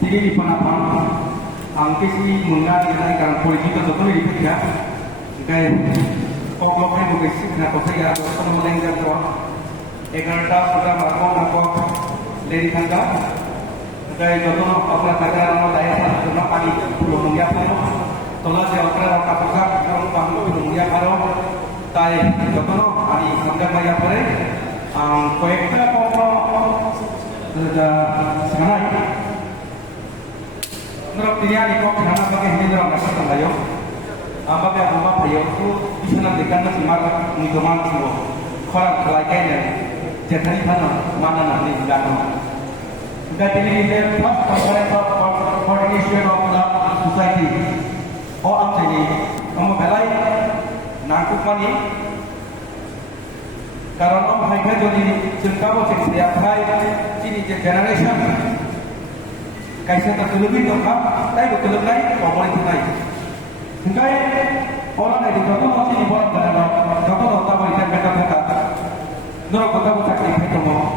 Jadi di penapang angkis ini mengenai karena politik itu tuh di ya kayak kokloknya bukan sih kenapa saya atau melenggang tuh ekarta sudah melakukan apa dari tangga kayak contoh apa saja nama daerah cuma pagi belum mengiap tolong saya operasi kapal kalau bangun belum mengiap baru kayak contoh hari tangga maya pare koyeknya kok sudah sekarang Menurut dia ni kok kenapa pakai ini dalam masa tanggayo? Apa yang apa payo itu bisa nanti kan masih marah mengidolakan semua. Kalau kelaiknya jadi mana nanti enggak. Sudah ini dia first conference of coordination of the society. Oh apa ini? Kamu belai nangkuk mani. Karena om hai jadi jengkau setiap hari ini generation. Kaisa terlebih doa, tapi betul lagi orang itu naik. Mungkin orang itu jatuh masih di bawah badan, jatuh tak boleh terkata. Nurut kota bukan itu mau.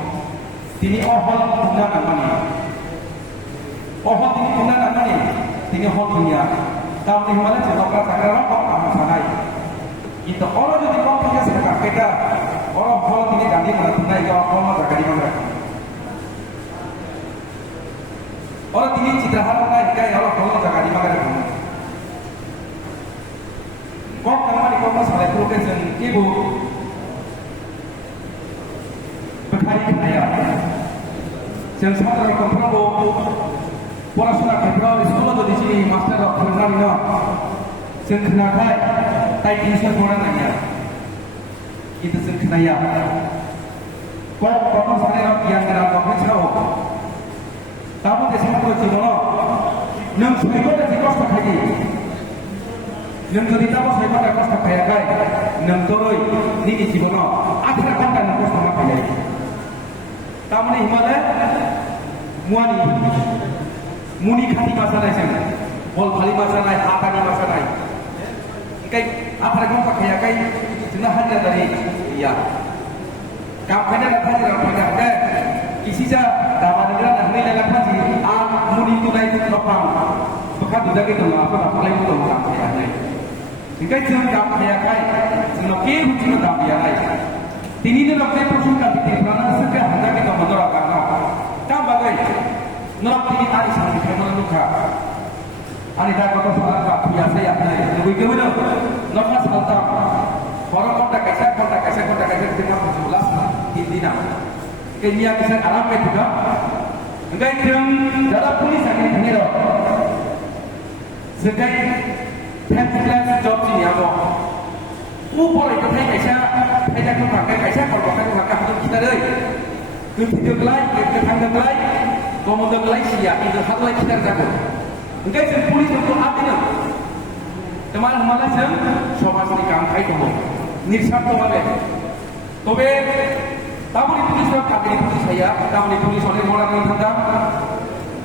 Ini ohol guna namanya. Ohol ini guna namanya. Ini ohol dunia. Tahu di mana jatuh kata kerana kok amat sanai. Itu orang jadi kau punya sekitar kita. Orang ohol ini ganti mana tunai kalau orang tak ganti mana. Orang tinggi citra harga kayak orang kalau jaga di mana kan? Kok kamu di kota salah profesi ibu berkali kaya. Jangan sampai orang kontrol pola surat kontrol sekolah di sini master of Fernando. Jangan kaya, tapi insya Allah nanya. Itu sekenaya. Kok kamu salah yang dalam profesi Kamu desa itu cuma nang saya ada di kos kaki, nang cerita apa saya ada kos kaki kai, nang toroi ini cuma akhir kata nang kos kaki. Kamu ni Himalaya, muni khati masalah saya, bol khali masalah, hatani masalah. Kai akhir kata kai jenah hanya dari ya. Kamu kena kata dalam perkara kisi saja dapat negara negeri lain lagi muni itu naik ke depan bekat juga kita apa paling itu orang kaya naik jika jangan dapat kaya kaya semakin hujan dapat kaya naik ini ni nak saya persoalkan di mana segala hanya kita menolak karena kam bagai nak ini tadi sampai ke mana luka ani dah kata soal tak biasa ya lebih ke mana nak soal tak orang kontak kasih dengan penjualan India Kenya kisah alam itu juga. Enggak yang dalam polis akan ini loh. Sebagai tempat job ini apa? Boleh kita kisah, kita tu pakai kisah kalau pakai untuk kita deh. Kita gelai, kita tangga gelai, komodo gelai siap itu hal lain kita jago. Enggak yang polis itu apa ni? Teman-teman macam sobat nikam kai kamu, nisab tu apa? Tobe Tahu ditulis kaki ditulis saya, tahu ditulis oleh orang yang hendak.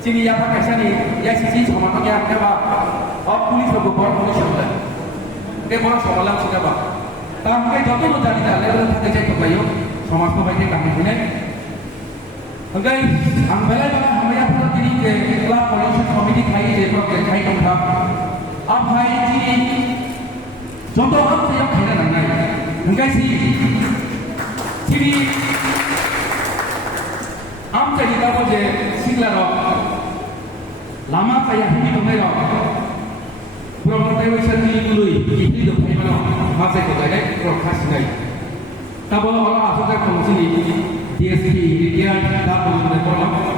Sini yang pakai sini, ya sisi sama punya apa? Oh polis berbuat polis semula. Dia orang semalam sudah bah. Sampai jatuh tu dari dalam kita cek ke bayu, sama tu baiknya kami punya. Oke, ambillah kami yang pernah jadi ke kelas polisi komiti kai je, program kai kamera. Ab kai ini, contoh apa yang kai nak naik? Enggak sih. Jadi am jadi tahu je singlar lama kaya ini domai Promotai wisata ini dulu ini domai mana masa itu ada proses lagi. Tapi orang asal kongsi DSP dia tak boleh berkorban.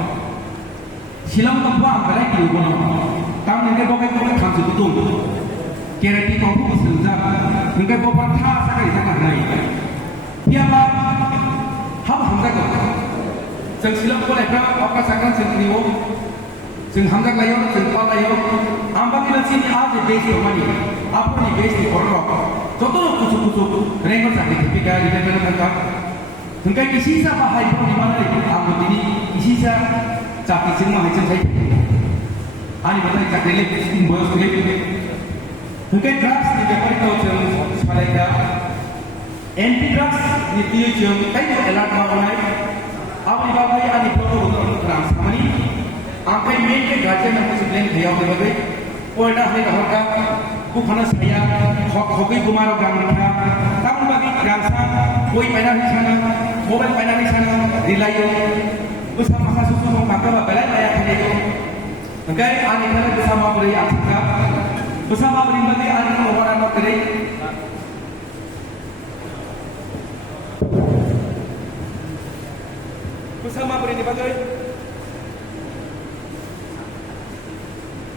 Silam tempat berlai di mana? Kami ni bukan kami betul. Kira di kampung senjata, mereka bukan thas sekali sangat naik. Tiada ham jaga. Jeng silam boleh kan? Apa sekarang sendiri wo? Jeng ham jaga yo, jeng apa yo? Ambil kita sini aja base mana? Apa ni base di korok? Contoh kucuk rengot sakit tapi kaya di mana mereka? Mungkin kisi sa bahaya pun di mana lagi? Ambil ini kisi sa cakap jeng mana jeng saya? Ani betul cakap lelak bos lelak. Mungkin drugs ni berapa itu jeng sebaliknya? Anti-drugs ni dia jeng, tapi elat mana? Apa ni bagai ani produk untuk trans, kami kayak apa lagi? Oh dah ni dah kan, bukan saya, hoki kumar gang mereka, kamu bagi gangsa, koi mainan di sana, mobil mainan di sana, dilayu, bersama masa susu maka belai bayar itu. Mengkai anak kita bersama beri asyik, bersama beri bagi anak orang nak beri. Bersama beri dibagai.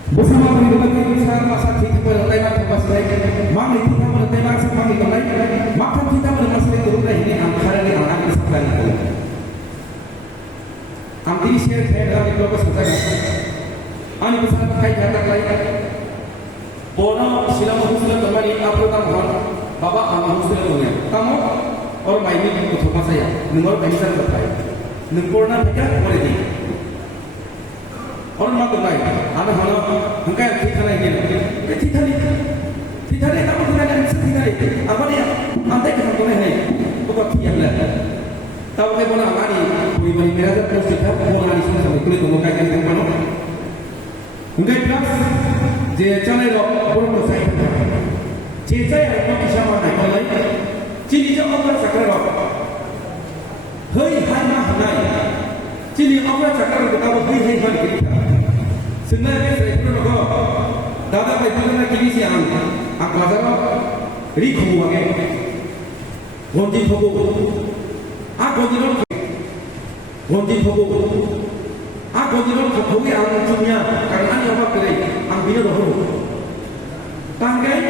Bersama beri bersama masa kita bertema tempat baik. Mak itu kita bertema sama kita lain. Maka kita bermasalah itu ini antara di anak kesalahan itu. Ambil share dari kelompok saja. Ani bersama kai kata lain. Bono silam muslim kembali apa kamu? Bapa anak muslim punya. Kamu orang main ini untuk apa saya? Nengor pengisan berkait. Nengkorna mereka boleh di. Orang mak lain. Anak anak mungkin kita lagi. Kita ni kamu kita ni kita ni. Apa dia? Antai kita boleh ni. Bukan tiap lah. Tahu ke mana ani? Bui merah terus kita. Bono ani semua sampai kulit muka kita ni mana? Mungkin plus. Dia cakap orang saya. Cerita yang kita mana kalau jadi jangan orang cakap. Hei hai mana? Jadi orang cakap kita hei hei mana kita? Sebenarnya saya itu logo. Dada baik mana kini siang. Aku lazar riku aja. Gondi fogo. Aku gondi fogo. Aku fogo yang dunia karena ini apa kerja? Ambil dulu. Tanggai.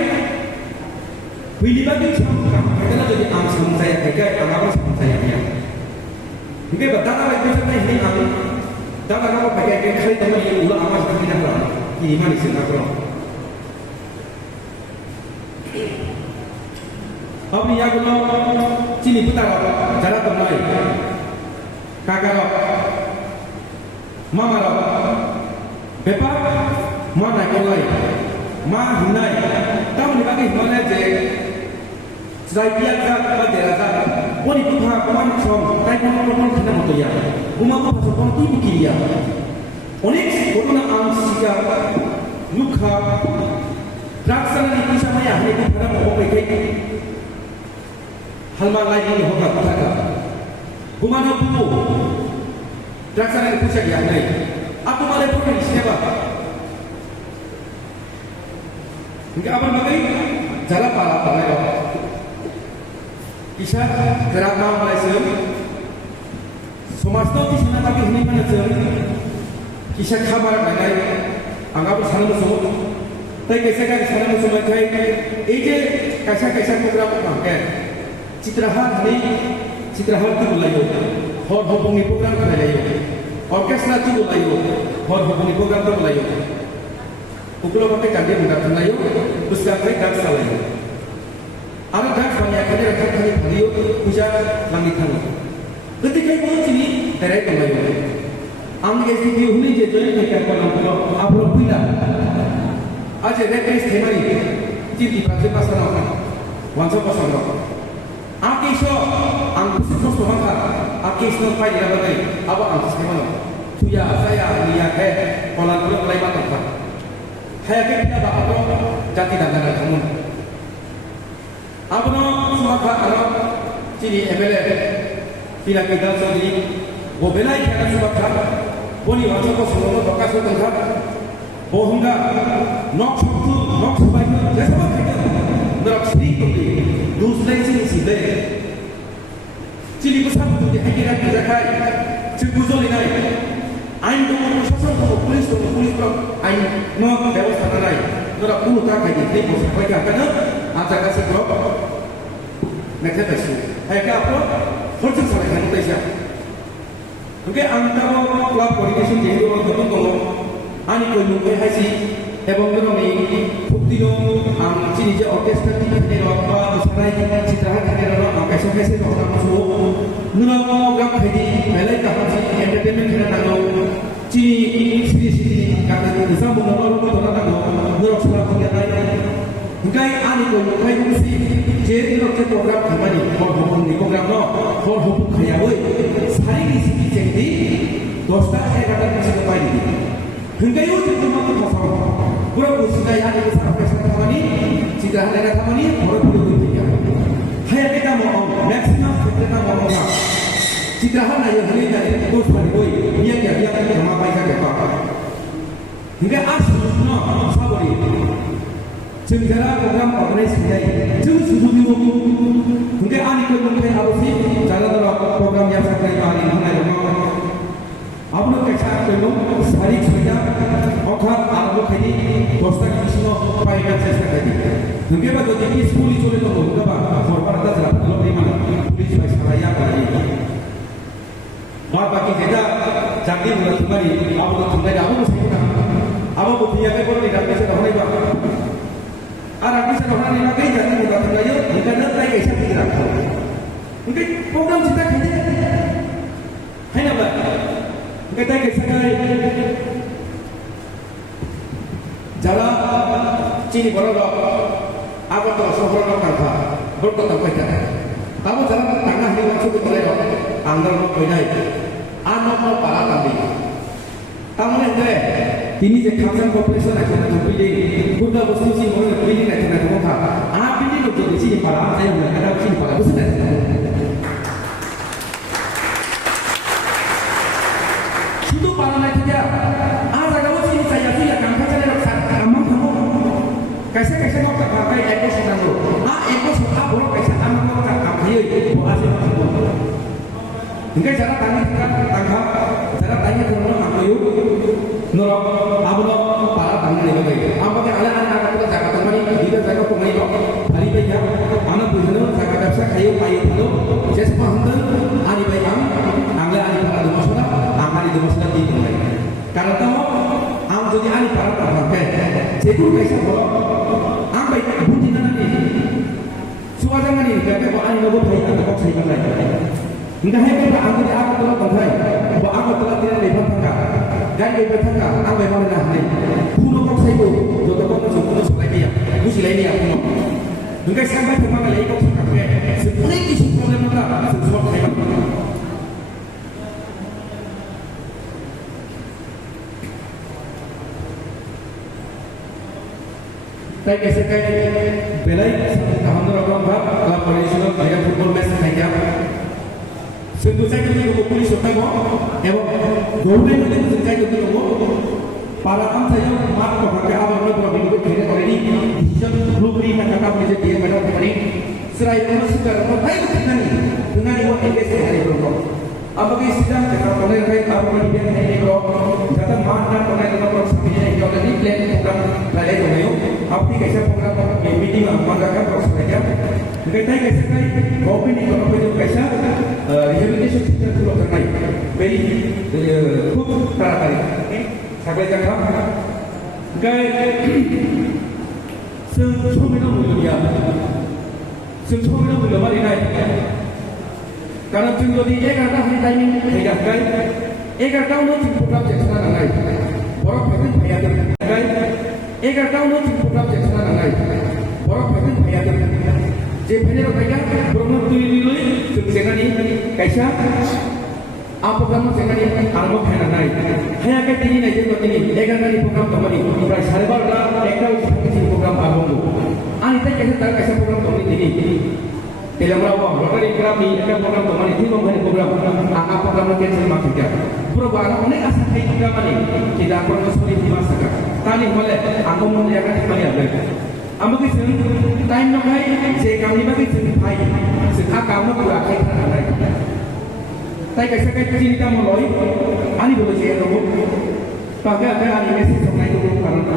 Pilih bagi sama. Kita jadi sama saya kerja. Anggap sama saya ni. Mungkin betul lah itu sebenarnya ini aku. Tapi kalau pakai kerja itu ni ulah amat seperti apa? Ini mana sih nak orang? Apa yang aku cini putar cara temai. Kakak mama bapa mana kolai, ma hunai. Kamu ni bagi mana je? Saya biarkan pada rasa. Oni punya kawan som, tapi kawan tidak mau dia. Rumah apa pasal kawan tidak kiri. Oni orang nak sisa luka, teraksana ni kisah maya ni kita mau pergi. Halman lagi ni hoka kita. Rumah nak pupu, teraksana ni kisah dia ni. Aku malah pergi siapa? Mungkin apa lagi? Jalan apa? Kisah kerana Malaysia, Somasto kisah tapi ini mana sih? Kisah khabar bagai, anggap salam semua. Tapi kisah salam semua kayak, ini kisah program apa? Citrahan ni, citrahan tu mulai, hor hubungi program tu mulai, orkestra tu mulai, hor hubungi program tu mulai. Ukuran apa kerja muda tu mulai, buskan mereka salah. Anak dah banyak kerja kerja beliau puja langit tanah. Ketika itu sini terai kembali. Ambil SDB huni je join kerja kalau apa pula. Aja request hemari. Jadi pasal pasal apa? Wansa pasal apa? Akisah angkus terus berangkat. Akisah pai dia berarti. Apa angkus hemari? Tuya saya lihat kalau mulai matang. Saya kerja apa jati dan kamu. Apa nama semua Arab ciri MLA tidak kita sendiri. Bobelai kita semua Arab. Boni wajib kau semua bekas itu Arab. Bohongga nok satu nok sebaiknya jasa apa kita. Nak sedih tu ni. Dusai ciri sida. Ciri besar tu dia kira kita kai. Cipuzol ini. Ain tu proses tu polis ain nak dewas tanai. Nak puluh tak kai dia pun sampai ke mana? Aja kasih berapa? Mereka bersih. Mereka apa? Hormat sama dengan kita. Oke, antara klub koordinasi jadi orang betul-betul. Ani kau mungkin hasil. Ebang tu ni, bukti tu, ciri je orkestra ni kan dia apa, misalnya citrahan kan dia apa, esok orang masuk. Nuna program ini, melai kahar entertainment kan ada. Ciri siri kata tu, sama orang tu orang tu, nuna suara dia lain. Mungkin ani kau mungkin mesti jadi orang program kembali, orang program no, orang kaya boleh. Sehari ini jadi, dosta saya kata macam apa ini. hinggayo cuma tu pasal pura usikai ani besar besar kami jika ada kami pura pura tiga hai kita mau maximum kita mau jika hal yang hari ini terus berikut dia sama baik saja pak hingga aslinya sabari Jengkara program organisasi jauh sudah hingga ani kemudian harus jalan program yang saya kali ini Abu Bakar belum sehari saja orang Abu Bakar dosa kisah payah saya tadi. Hingga pada jadi sekolah itu itu berapa korban ada jalan belum di mana polis masih raya kali. Bapak kita jadi mulai kembali Abu Bakar Abu Bakar Abu Bakar yang kalau tidak bisa orang itu Arab bisa orang ini lagi jadi mulai kembali kita nanti kisah kita. Mungkin program kita kerja. Hai apa? Kita sekali jalan cini borok apa tu sohor kata berkata baca kamu jalan tengah ni masuk ke toilet anggar mau pindah anak mau parah tadi kamu ni ini je kawasan populasi nak kena pilih bukan betul sih mau pilih nak kena kamu tak pilih tu jadi sini parah saya nak ada sini parah betul itu para naiknya, kalau sini saya akan pakai raksa, kamu, kaisa mau pakai ekor sedang tu, ekor sudah boleh kaisa kamu mau pakai, buat apa? Hingga cara tanya orang apa yuk, norok, abu norok, para tanya ni bagai, apa yang ala anak kita jaga temani, kita jaga pemain lo, hari ini anak punya jaga ব্যবসা kayu tu, jadi semua hendak, hari baik angla hari para dulu sudah. Amari itu masalah di mana? Karena tahu, am jadi ani para pakai. Jadi kaisa boleh, am baik bunyi nanti. Suara mana ni? Kerana bawa ani logo baik atau kau saya lagi. Hingga hari kita am jadi aku telah pakai, bawa aku telah tidak lepas tangga. Dan lepas tangga, am baik mana dah ni? Pulau kau saya tu, jodoh kau masuk pulau lagi ya. Mesti lain ya pulau. Hingga sampai ke mana lagi kau pakai? Sebenarnya isu problem apa? Sesuatu saya Tapi kesekian belai alhamdulillah kalau profesional banyak football match saja. Sentuh saya juga polis sudah mau, government itu saya juga mau. Para am saya mak pakai awal berapa minggu kira already decision belum ini nak kata boleh dia pada hari serai orang sudah tahu dengan itu invest hari berapa. Apabila sidang kita boleh kait apa yang dia ini berapa, jika mana boleh kita berapa sebenarnya jauh lebih plan program lain tu आपकी कैसा programme meeting मंगाकर प्रोसेस है क्या कहता है कैसे कई कॉपी नहीं करो जो कैसा रिजर्वेशन सिस्टम फॉलो करना है वेरी खूब तारातारी sampai jangan gay semua mulia mari naik karena tunggu di karena hari timing tidak gay tahun itu program jasa naik orang pengen bayar gay tahun itu program jasa naik orang pengen bayar je pengen bayar program tu dulu sehingga ni kaisa apa program sehingga ni almo pengen naik hanya ke tini naik je tini kali program kembali price harga ekal program abang Anita kaisa tak kaisa program kembali tini dalam rawang, rotary kami ada program teman itu mengenai program angka program yang saya maksudkan. Perubahan oleh asal program ini tidak perlu seperti masyarakat. Tadi boleh aku menjaga kembali ada. Ambil kisah time nak hai, saya kami bagi kisah hai, sekarang kamu buat hai kerana. Tapi kisah kisah cerita mulai, ani boleh saya tahu. Pakai ada ani message sampai itu karena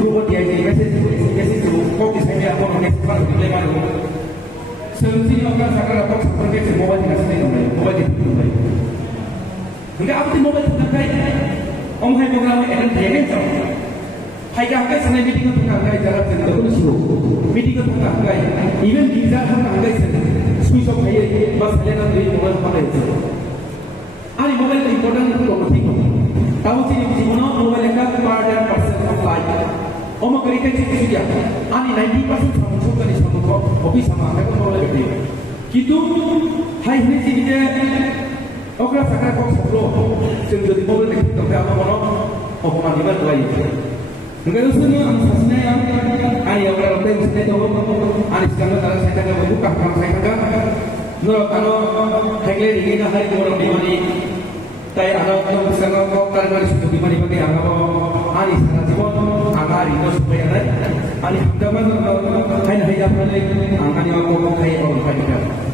dua dia jadi message tu, kau kisah dia apa message apa tu lepas tu. Solusi orang sekarang apa seperti mobile tidak sendiri, mobile itu sendiri. Enggak apa sih mobile itu sendiri? Om hai program ini ada tiada macam. Hai kahwin sana meeting itu kahwin jalan sendiri tu sih. Meeting itu kahwin, even visa pun kahwin sendiri. Switch off hai, bas jalan dari mobile pada itu. Ani mobile itu important itu loh sih. Tahu sih di mana mobile itu part and parcel of life. Om kerja itu dia. Ani 90% sama suka ni sama kau, hobi sama aku boleh beri. Kitu, hai ini sih dia. Okra sekarang kau sebelum, jadi mobil ni kita apa mana? Oh, mandi berdua itu. Enggak usahnya asasnya yang ani yang orang lain usahnya itu ani sekarang kalau saya tengah membuka kalau saya tengah kalau hegle ini nak hari orang di mana tay anak yang sekarang kau karena sudah di mana pakai angka ani sekarang Jibon angka itu supaya ada ani zaman hai hai apa lagi angka yang kau pakai orang pakai